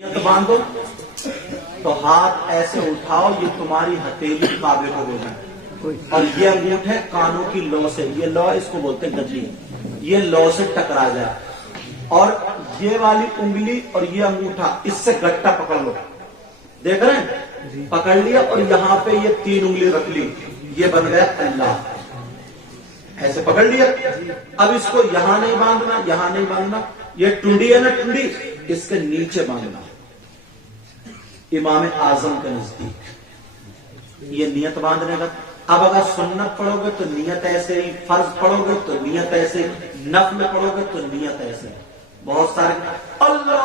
نیت باندھو تو ہاتھ ایسے اٹھاؤ یہ تمہاری ہتھیلی کعبے کو ہو جائے، اور یہ انگوٹھے کانوں کی لو سے، یہ لو اس کو بولتے ہیں گدی، یہ لو سے ٹکرا جائے، اور یہ والی انگلی اور یہ انگوٹھا اس سے گٹا پکڑ لو، دیکھ رہے ہیں، پکڑ لیا، اور یہاں پہ یہ تین انگلی رکھ لی، یہ بن گیا اللہ، ایسے پکڑ لیا۔ اب اس کو یہاں نہیں باندھنا، یہاں نہیں باندھنا، یہ ٹنڈی ہے نا، ٹنڈی اس کے نیچے باندھنا، امام اعظم کے نزدیک یہ نیت باندھنے کا۔ اب اگر سنت پڑھو گے تو نیت ایسے ہی، فرض پڑھو گے تو نیت ایسے ہی، نفل پڑھو گے تو نیت ایسے ہی۔ بہت سارے اللہ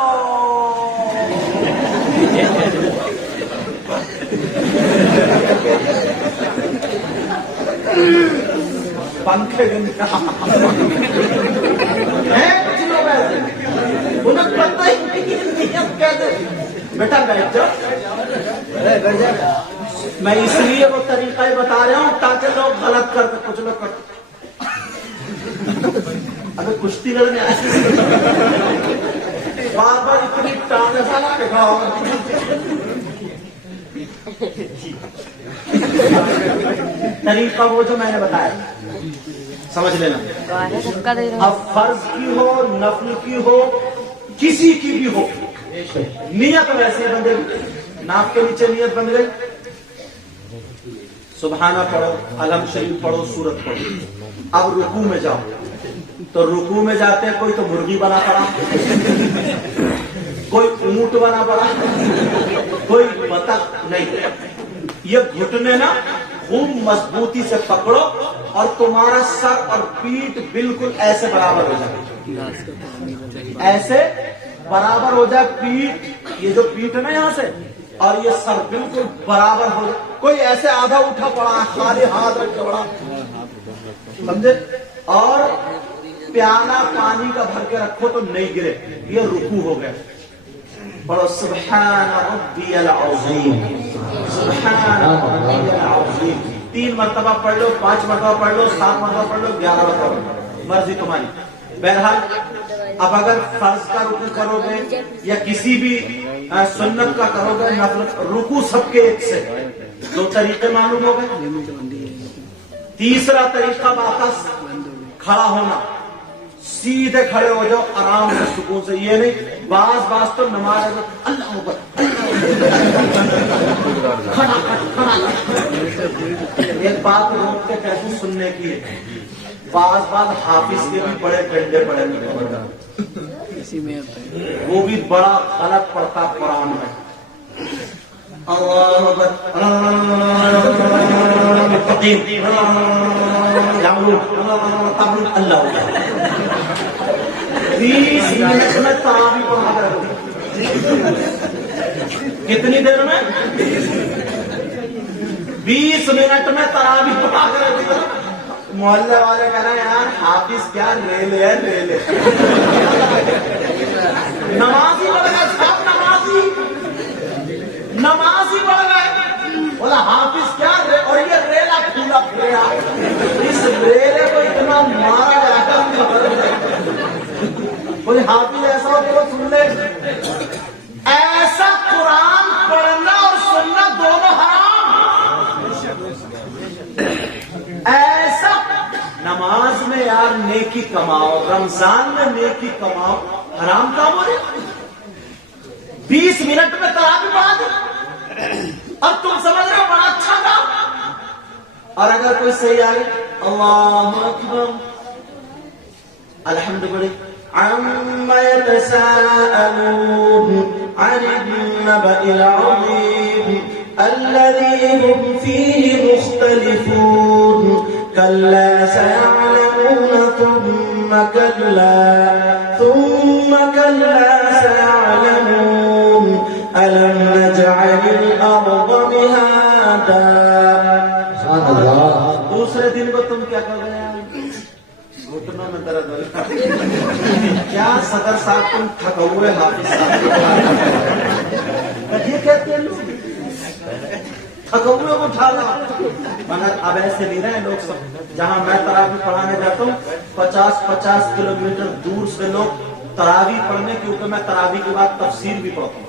پنکھے کچھ لوگ ایسے انہیں پتہ ہی نہیں نیت کیسے۔ بیٹا بیٹھ جاؤ، میں اس لیے وہ طریقہ بتا رہا ہوں تاکہ لوگ غلط کرتے، کچھ لوگ کرتے ابھی کشتی لڑنے آئے بار بار اتنی ٹانگیں سالا کے کھڑا ہوگا۔ طریقہ وہ جو میں نے بتایا سمجھ لینا۔ اب فرض کی ہو، نفل کی ہو، کسی کی بھی ہو، نیت ویسے بندے گی، ناک کے نیچے نیت بن گئی، سبحانہ پڑھو، علم شریف پڑھو، سورت پڑھو۔ اب رکوع میں جاؤ تو رکوع میں جاتے ہیں، کوئی تو مرغی بنا پڑا، کوئی اونٹ بنا پڑا، کوئی بطخ نہیں۔ یہ گھٹنے نا خوب مضبوطی سے پکڑو اور تمہارا سر اور پیٹھ بالکل ایسے برابر ہو جائے، ایسے برابر ہو جائے پیٹھ، یہ جو پیٹھ ہے نا یہاں سے، اور یہ سر بالکل برابر ہو جائے۔ کوئی ایسے آدھا اٹھا پڑا، خالی ہاتھ رکھ کے بڑا، سمجھے؟ اور پیالہ پانی کا بھر کے رکھو تو نہیں گرے، یہ رکوع ہو گیا۔ پڑھو سبحان ربی العظیم، سبحان ربی العظیم، 3 مرتبہ پڑھ لو، 5 مرتبہ پڑھ لو، 7 مرتبہ پڑھ لو، 11 مرتبہ پڑھ لو، مرضی تمہاری۔ بہرحال اب اگر فرض کا رکوع کرو گے یا کسی بھی سنت کا کرو گے، رکوع سب کے ایک سے، 2 طریقے معلوم ہو گئے۔ تیسرا طریقہ واپس کھڑا ہونا، سیدھے کھڑے ہو جاؤ آرام سے، سکون سے، یہ نہیں بعض تو نماز اللہ اکبر ایک بات روک کے کیسے سننے کی ہے، بعض حافظ کے بھی بڑے ڈنڈے پڑے وہ بھی بڑا غلط پڑتا قرآن میں، اللہ اللہ 20 منٹ میں تراویح پڑھا کرتی، کتنی دیر میں؟ 20 منٹ میں تراویح پڑھا کرتی۔ محلے والے کہہ رہے ہیں یار حافظ کیا ریلے ہے، ریلے نمازی بڑھ گئے، سب نمازی بڑھ گئے، بولا حافظ کیا، اور یہ ریلا کھولا پھریا، اس ریلے کو اتنا مارا جاتا، کوئی حافظ ایسا ہو تو سن لے۔ ایسا قرآن پڑھنا اور سننا دونوں حرام، ایسا نماز میں یار نیکی کماؤ، رمضان میں نیکی کماؤ، حرام کام ہو رہے۔ 20 منٹ میں تراویح پڑھا دے اور تم سمجھ رہے ہو بڑا اچھا کام۔ اور اگر کوئی صحیح آ گئی اللہ اکبر الحمد بڑے عما يتساءلون عن النبأ العظيم الذي هم فيه مختلفون كلا سيعلمون ثم كلا سيعلمون ألم نجعل الأرض مهادا۔ دوسرے دن کو تم کیا کر رہے ہیں؟ گھٹنوں میں درد ہو کیا صدر صاحب تم تھکا ہوئے حافظ صاحب یہ کہتے ہیں لوگ تھکا ہوئے کو اٹھانا، مگر اب ایسے نہیں رہے لوگ سب۔ جہاں میں تراویح پڑھانے جاتا ہوں 50 کلومیٹر دور سے لوگ تراویح پڑھنے، کیونکہ میں تراویح کے بعد تفسیر بھی پڑھتا ہوں،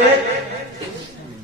1,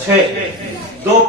6। 2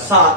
7।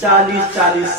40-40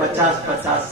50-50